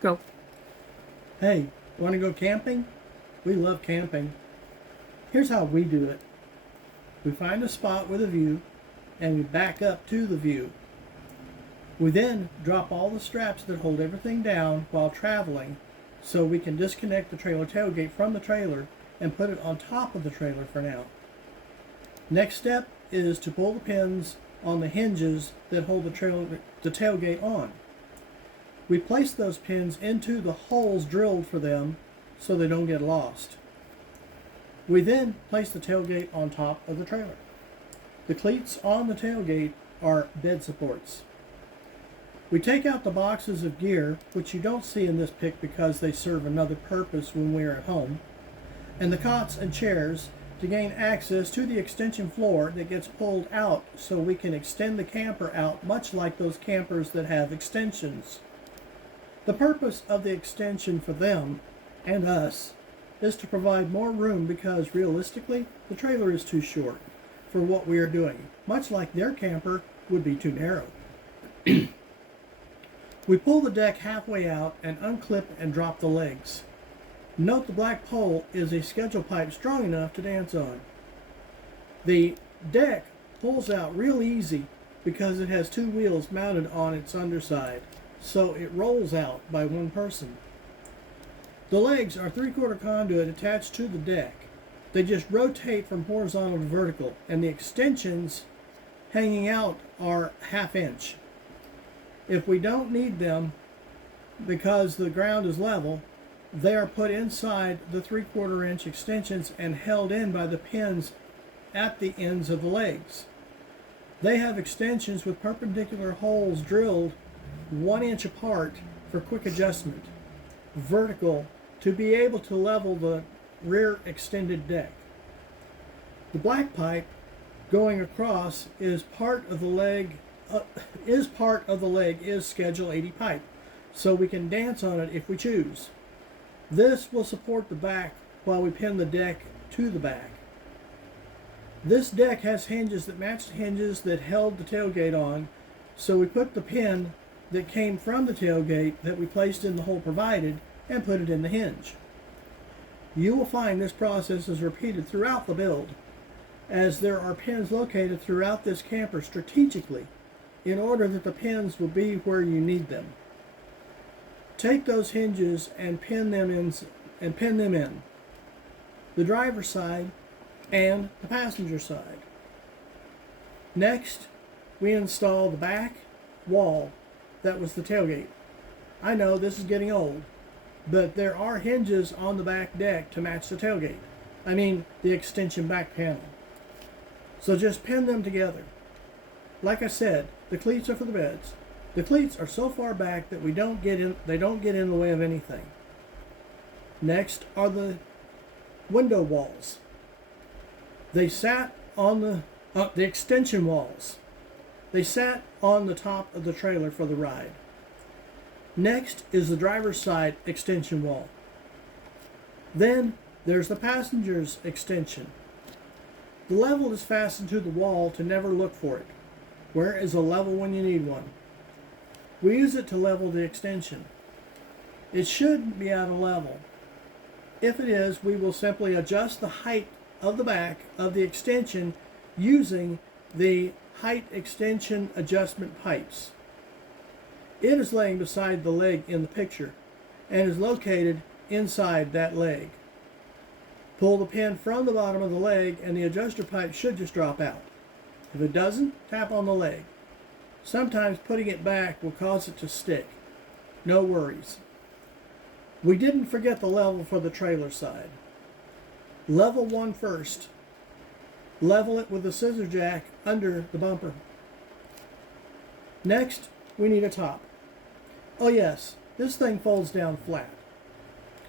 Go. Hey, want to go camping? We love camping. Here's how we do it. We find a spot with a view and we back up to the view. We then drop all the straps that hold everything down while traveling so we can disconnect the trailer tailgate from the trailer and put it on top of the trailer for now. Next step is to pull the pins on the hinges that hold the tailgate on. We place those pins into the holes drilled for them so they don't get lost. We then place the tailgate on top of the trailer. The cleats on the tailgate are bed supports. We take out the boxes of gear, which you don't see in this pic because they serve another purpose when we are at home, and the cots and chairs to gain access to the extension floor that gets pulled out so we can extend the camper out much like those campers that have extensions. The purpose of the extension for them and us is to provide more room because realistically the trailer is too short for what we are doing, much like their camper would be too narrow. We pull the deck halfway out and unclip and drop the legs. Note the black pole is a schedule pipe strong enough to dance on. The deck pulls out real easy because it has two wheels mounted on its underside, so it rolls out by one person. The legs are 3/4 conduit attached to the deck. They just rotate from horizontal to vertical, and the extensions hanging out are 1/2 inch. If we don't need them because the ground is level, they are put inside the 3/4 inch extensions and held in by the pins at the ends of the legs. They have extensions with perpendicular holes drilled 1 inch apart for quick adjustment, vertical to be able to level the rear extended deck. The black pipe going across is part of the leg is schedule 80 pipe, so we can dance on it if we choose. This will support the back while we pin the deck to the back. This deck has hinges that match the hinges that held the tailgate on, so we put the pin that came from the tailgate that we placed in the hole provided and put it in the hinge. You will find this process is repeated throughout the build, as there are pins located throughout this camper strategically in order that the pins will be where you need them. Take those hinges and pin them in the driver's side and the passenger side. Next, we install the back wall that was the tailgate. I know this is getting old, but there are hinges on the back deck to match the tailgate. I mean the extension back panel. So just pin them together. Like I said, the cleats are for the beds. The cleats are so far back that they don't get in the way of anything. Next are the window walls. They sat on the extension walls. They sat on the top of the trailer for the ride. Next is the driver's side extension wall. Then there's the passenger's extension. The level is fastened to the wall to never look for it. Where is a level when you need one? We use it to level the extension. It should be out of level. If it is, we will simply adjust the height of the back of the extension using the height extension adjustment pipes. It is laying beside the leg in the picture and is located inside that leg. Pull the pin from the bottom of the leg and the adjuster pipe should just drop out. If it doesn't, tap on the leg. Sometimes putting it back will cause it to stick. No worries. We didn't forget the level for the trailer side. Level one first. Level it with the scissor jack under the bumper. Next, we need a top. Oh yes, this thing folds down flat.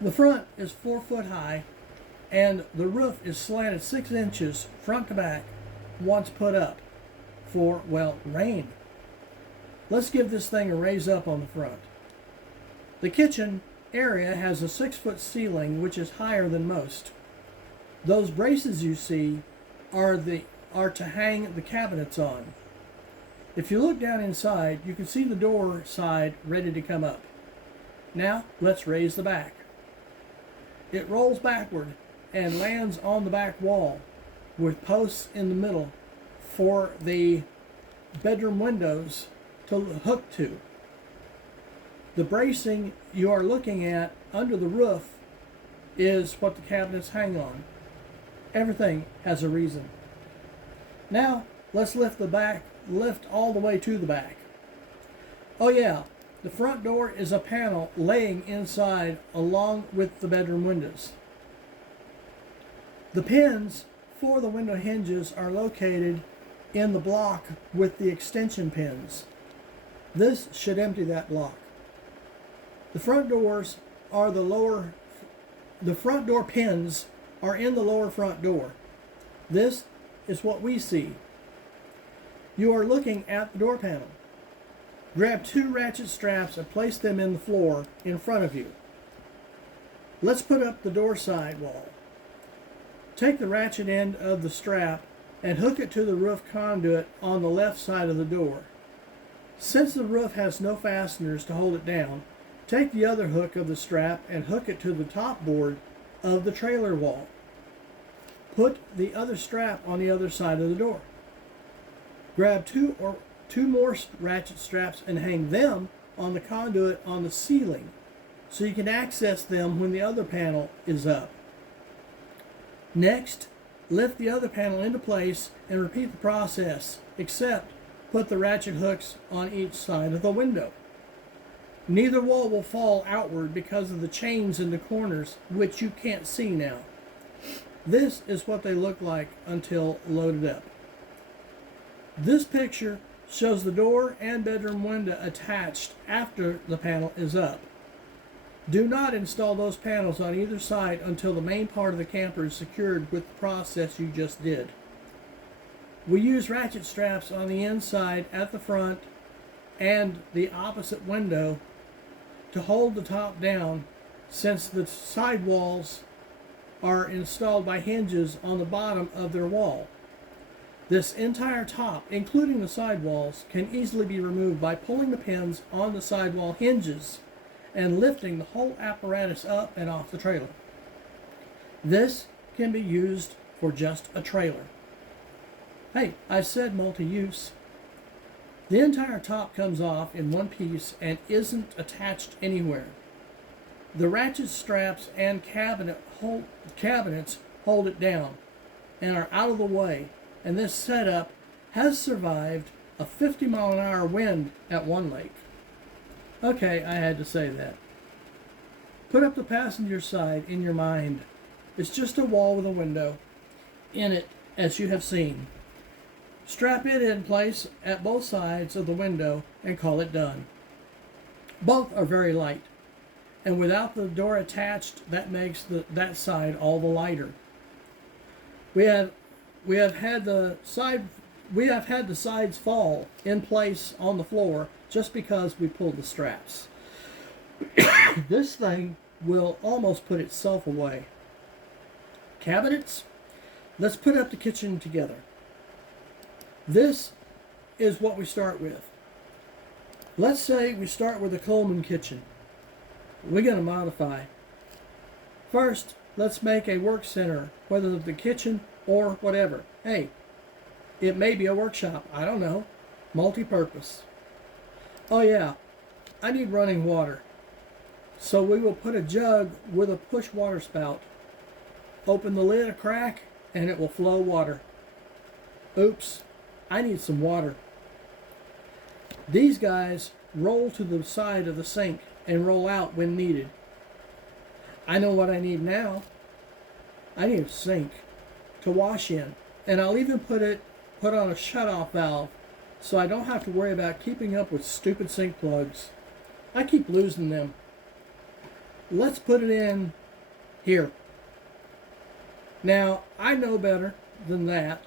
The front is 4 foot high and the roof is slanted 6 inches front to back once put up for, well, rain. Let's give this thing a raise up on the front. The kitchen area has a 6-foot ceiling which is higher than most. Those braces you see are to hang the cabinets on. If you look down inside, you can see the door side ready to come up. Now let's raise the back. It rolls backward and lands on the back wall with posts in the middle for the bedroom windows to hook to. The bracing you are looking at under the roof is what the cabinets hang on. Everything has a reason. Now let's lift all the way to the back. Oh yeah, the front door is a panel laying inside along with the bedroom windows. The pins for the window hinges are located in the block with the extension pins. This should empty that block. The front door pins are in the lower front door. This is what we see. You are looking at the door panel. Grab 2 ratchet straps and place them in the floor in front of you. Let's put up the door side wall. Take the ratchet end of the strap and hook it to the roof conduit on the left side of the door. Since the roof has no fasteners to hold it down, take the other hook of the strap and hook it to the top board of the trailer wall. Put the other strap on the other side of the door. Grab two more ratchet straps and hang them on the conduit on the ceiling so you can access them when the other panel is up. Next, lift the other panel into place and repeat the process, except put the ratchet hooks on each side of the window. Neither wall will fall outward because of the chains in the corners, which you can't see now. This is what they look like until loaded up. This picture shows the door and bedroom window attached after the panel is up. Do not install those panels on either side until the main part of the camper is secured with the process you just did. We use ratchet straps on the inside at the front and the opposite window to hold the top down, since the side walls are installed by hinges on the bottom of their wall. This entire top, including the sidewalls, can easily be removed by pulling the pins on the sidewall hinges and lifting the whole apparatus up and off the trailer. This can be used for just a trailer. Hey, I said multi-use. The entire top comes off in one piece and isn't attached anywhere. The ratchet straps and cabinets hold it down and are out of the way, and this setup has survived a 50-mile-an-hour wind at one lake. Okay, I had to say that. Put up the passenger side in your mind. It's just a wall with a window in it, as you have seen. Strap it in place at both sides of the window and call it done. Both are very light, and without the door attached, that makes that side all the lighter. We have had the sides fall in place on the floor just because we pulled the straps. This thing will almost put itself away. Cabinets? Let's put up the kitchen together. This is what we start with. Let's say we start with a Coleman kitchen. We're going to modify. First, let's make a work center, whether the kitchen or whatever. Hey, it may be a workshop, I don't know. Multi-purpose. Oh yeah, I need running water. So we will put a jug with a push water spout. Open the lid a crack and it will flow water. Oops, I need some water. These guys roll to the side of the sink and roll out when needed. I know what I need now. I need a sink to wash in, and I'll even put on a shutoff valve so I don't have to worry about keeping up with stupid sink plugs. I keep losing them. Let's put it in here. Now, I know better than that.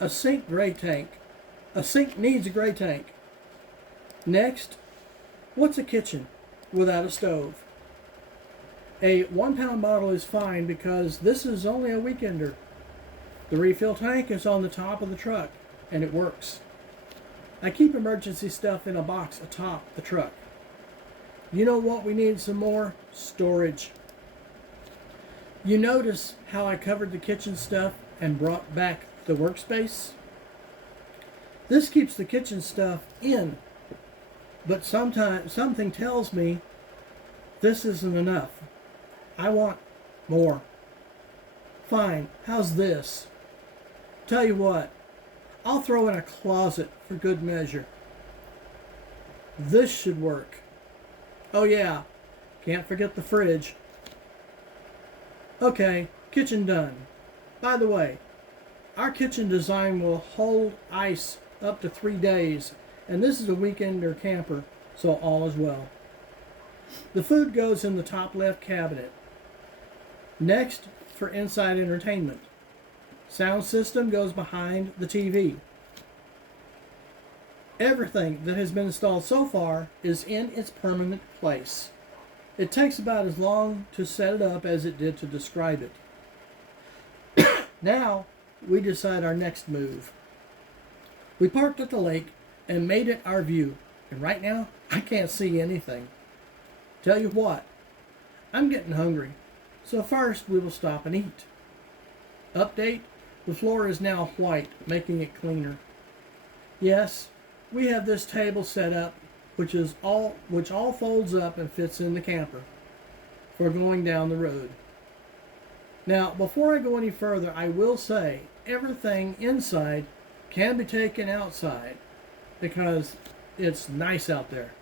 A sink gray tank. A sink needs a gray tank. Next, what's a kitchen without a stove? A 1-pound bottle is fine because this is only a weekender. The refill tank is on the top of the truck and it works. I keep emergency stuff in a box atop the truck. You know what we need some more? Storage. You notice how I covered the kitchen stuff and brought back the workspace? This keeps the kitchen stuff in, but sometimes something tells me this isn't enough. I want more. Fine, how's this? Tell you what, I'll throw in a closet for good measure. This should work. Oh yeah, can't forget the fridge. Okay, kitchen done. By the way, our kitchen design will hold ice up to 3 days, and this is a weekender camper, so all is well. The food goes in the top left cabinet. Next, for inside entertainment. Sound system goes behind the TV. Everything that has been installed so far is in its permanent place. It takes about as long to set it up as it did to describe it. Now, we decide our next move. We parked at the lake and made it our view, and right now, I can't see anything. Tell you what, I'm getting hungry, so first we will stop and eat. Update, the floor is now white, making it cleaner. Yes, we have this table set up, which all folds up and fits in the camper for going down the road. Now, before I go any further, I will say everything inside can be taken outside because it's nice out there.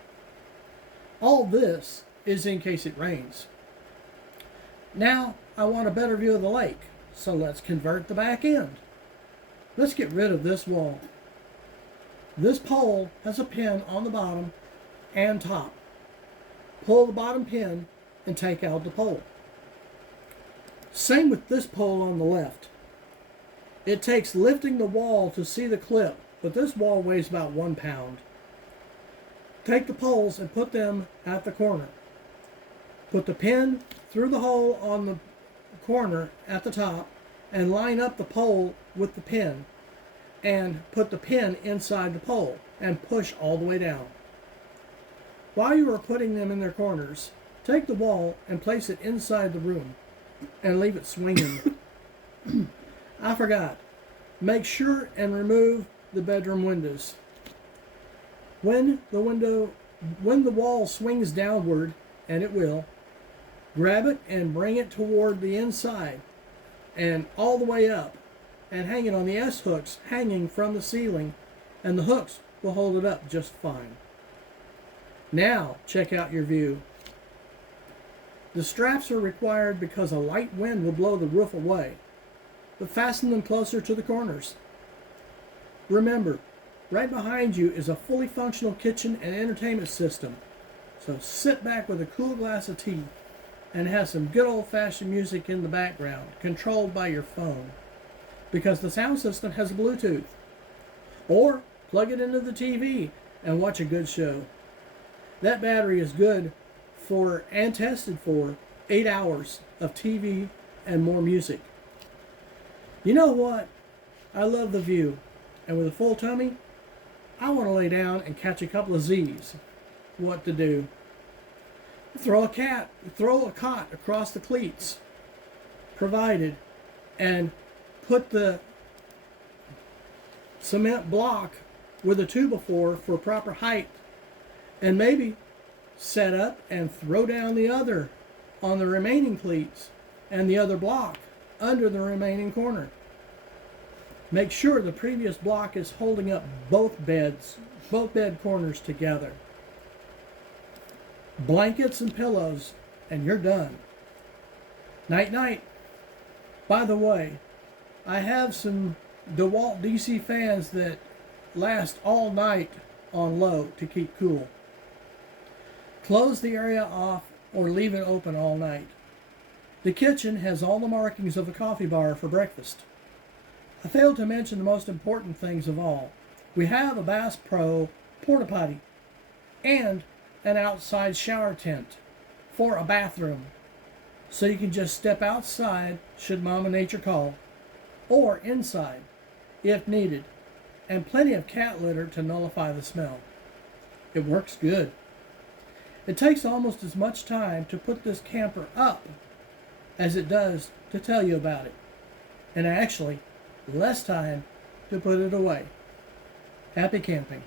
All this is in case it rains. Now, I want a better view of the lake, so let's convert the back end. Let's get rid of this wall. This pole has a pin on the bottom and top. Pull the bottom pin and take out the pole. Same with this pole on the left. It takes lifting the wall to see the clip, but this wall weighs about 1 pound. Take the poles and put them at the corner. Put the pin through the hole on the corner at the top and line up the pole with the pin and put the pin inside the pole and push all the way down. While you are putting them in their corners, take the wall and place it inside the room and leave it swinging. I forgot. Make sure and remove the bedroom windows. When the wall swings downward, and it will, grab it and bring it toward the inside and all the way up and hang it on the S-hooks hanging from the ceiling, and the hooks will hold it up just fine. Now check out your view. The straps are required because a light wind will blow the roof away, but fasten them closer to the corners. Remember, right behind you is a fully functional kitchen and entertainment system, so sit back with a cool glass of tea and have some good old-fashioned music in the background, controlled by your phone, because the sound system has Bluetooth. Or plug it into the TV and watch a good show. That battery is good for, and tested for, 8 hours of TV and more music. You know what? I love the view, and with a full tummy, I want to lay down and catch a couple of Z's. What to do? Throw a cot across the cleats provided, and put the cement block with a 2x4 for proper height, and maybe set up and throw down the other on the remaining cleats and the other block under the remaining corner. Make sure the previous block is holding up both bed corners together. Blankets and pillows, and you're done. Night night. By the way, I have some DeWalt DC fans that last all night on low to keep cool. Close the area off or leave it open all night. The kitchen has all the markings of a coffee bar for breakfast. I failed to mention the most important things of all. We have a Bass Pro porta potty and an outside shower tent for a bathroom, so you can just step outside should Mama Nature call, or inside if needed, and plenty of cat litter to nullify the smell. It works good. It takes almost as much time to put this camper up as it does to tell you about it, and actually less time to put it away. Happy camping.